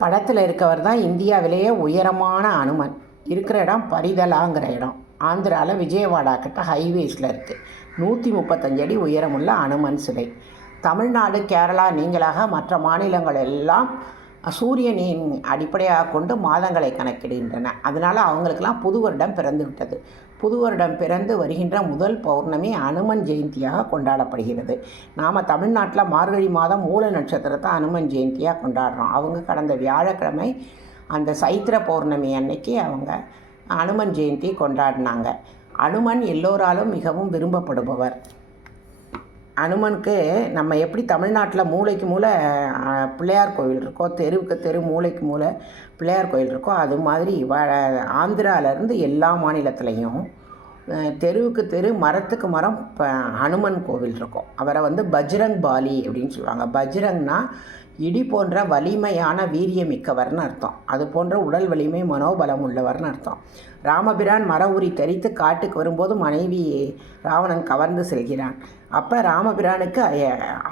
படத்தில் இருக்கவர் தான் இந்தியாவிலேயே உயரமான அனுமன். இருக்கிற இடம் பரிதலாங்கிற இடம். ஆந்திராவில் விஜயவாடா கிட்ட ஹைவேஸில் இருக்குது. 135 அடி உயரமுள்ள அனுமன் சிலை. தமிழ்நாடு, கேரளா நீங்களாக மற்ற மாநிலங்கள் எல்லாம் சூரியனின் அடிப்படையாக கொண்டு மாதங்களை கணக்கிடுகின்றன. அதனால் அவங்களுக்கெல்லாம் புது வருடம் பிறந்து விட்டது. புது வருடம் பிறந்து வருகின்ற முதல் பௌர்ணமி அனுமன் ஜெயந்தியாக கொண்டாடப்படுகிறது. நாம் தமிழ்நாட்டில் மார்கழி மாதம் மூல நட்சத்திரத்தை அனுமன் ஜெயந்தியாக கொண்டாடுறோம். அவங்க கடந்த வியாழக்கிழமை அந்த சைத்திர பௌர்ணமி அன்னைக்கு அவங்க அனுமன் ஜெயந்தி கொண்டாடினாங்க. அனுமன் எல்லோராலும் மிகவும் விரும்பப்படுபவர். அனுமனுக்கு நம்ம எப்படி தமிழ்நாட்டில் மூளைக்கு மூலை பிள்ளையார் கோவில் இருக்கோ, தெருவுக்கு தெரு மூளைக்கு மூலை பிள்ளையார் கோவில் இருக்கோ, அது மாதிரி ஆந்திராவிலேருந்து எல்லா மாநிலத்துலேயும் தெருவுக்கு தெரு மரத்துக்கு மரம் ஹனுமன் கோவில் இருக்கும். அவரை பஜ்ரங் பாலி அப்படின்னு சொல்லுவாங்க. பஜ்ரங்னா இடி போன்ற வலிமையான வீரியமிக்கவர்னு அர்த்தம். அது போன்ற உடல் வலிமை மனோபலம் உள்ளவர்னு அர்த்தம். ராமபிரான் மர உரி தரித்து காட்டுக்கு வரும்போது மனைவி ராவணன் கவர்ந்து செல்கிறான். அப்போ ராமபிரானுக்கு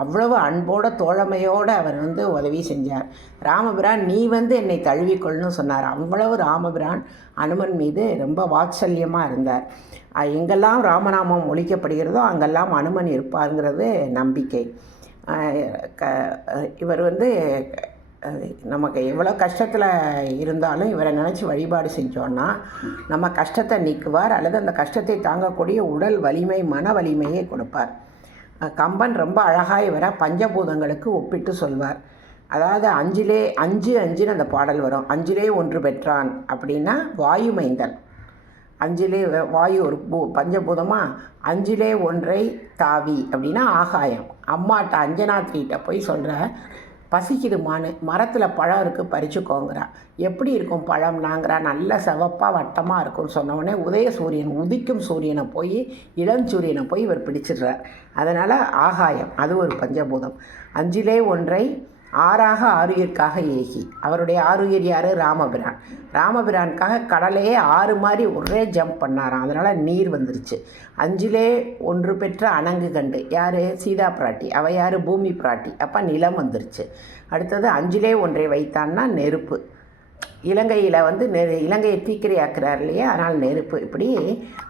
அவ்வளவு அன்போட தோழமையோடு அவர் உதவி செஞ்சார். ராமபிரான் நீ என்னை தழுவிக்கொள்னு சொன்னார். அவ்வளவு ராமபிரான் அனுமன் மீது ரொம்ப வாத்சல்யமாக இருந்தார். எங்கெல்லாம் ராமநாமம் ஒலிக்கப்படுகிறதோ அங்கெல்லாம் அனுமன் இருப்பாருங்கிறது நம்பிக்கை. இவர் நமக்கு எவ்வளோ கஷ்டத்தில் இருந்தாலும் இவரை நினச்சி வழிபாடு செஞ்சோன்னா நம்ம கஷ்டத்தை நீக்குவார், அல்லது அந்த கஷ்டத்தை தாங்கக்கூடிய உடல் வலிமை, மன வலிமையை கொடுப்பார். கம்பன் ரொம்ப அழகாக இவரை பஞ்சபூதங்களுக்கு ஒப்பிட்டு சொல்வார். அதாவது அஞ்சுன்னு அந்த பாடல் வரும். அஞ்சிலே ஒன்று பெற்றான் அப்படின்னா வாயுமைந்தன். அஞ்சிலே வாயு ஒரு பஞ்சபூதமாக, அஞ்சிலே ஒன்றை தாவி அப்படின்னா ஆகாயம். அம்மாட்ட அஞ்சனாத்திரிகிட்ட போய் சொல்கிற பசிக்குது மரத்தில் பழம் இருக்குது பறிச்சுக்கோங்கிறா. எப்படி இருக்கும் பழம்னாங்கிறா. நல்ல சிவப்பாக வட்டமாக இருக்கும்னு சொன்னோடனே உதிக்கும் சூரியனை போய் இளஞ்சூரியனை போய் இவர் பிடிச்சிடுறார். அதனால் ஆகாயம் அது ஒரு பஞ்சபூதம். அஞ்சிலே ஒன்றை ஆறாக ஆறுயிர்க்காக ஏகி. அவருடைய ஆறுயிர் யார்? ராமபிரான். ராமபிரானுக்காக கடலையே ஆறு மாதிரி ஒரே ஜம்ப் பண்ணாராம். அதனால் நீர் வந்துருச்சு. அஞ்சிலே ஒன்று பெற்ற அணங்கு கண்டு யார்? சீதா பிராட்டி. அவள் யார்? பூமி பிராட்டி. அப்போ நிலம் வந்துருச்சு. அடுத்தது அஞ்சிலே ஒன்றை வைத்தான்னா நெருப்பு. இலங்கையில் இலங்கையை தீக்கிரையாக்குறார் இல்லையா, அதனால் நெருப்பு. இப்படி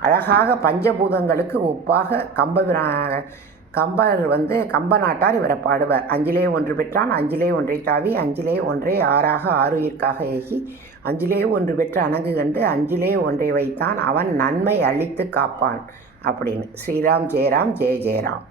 அழகாக பஞ்சபூதங்களுக்கு ஒப்பாக கம்பர் கம்ப நாட்டார் இவரை பாடுவார். அஞ்சிலே ஒன்று பெற்றான், அஞ்சிலே ஒன்றை தாவி, அஞ்சிலே ஒன்றை ஆறாக ஆறுயிர்க்காக ஏகி, அஞ்சிலே ஒன்று பெற்ற அணங்கு கண்டு, அஞ்சிலே ஒன்றை வைத்தான் அவன் நன்மை அழித்து காப்பான் அப்படின்னு. ஸ்ரீராம் ஜெயராம், ஜெய ஜெயராம்.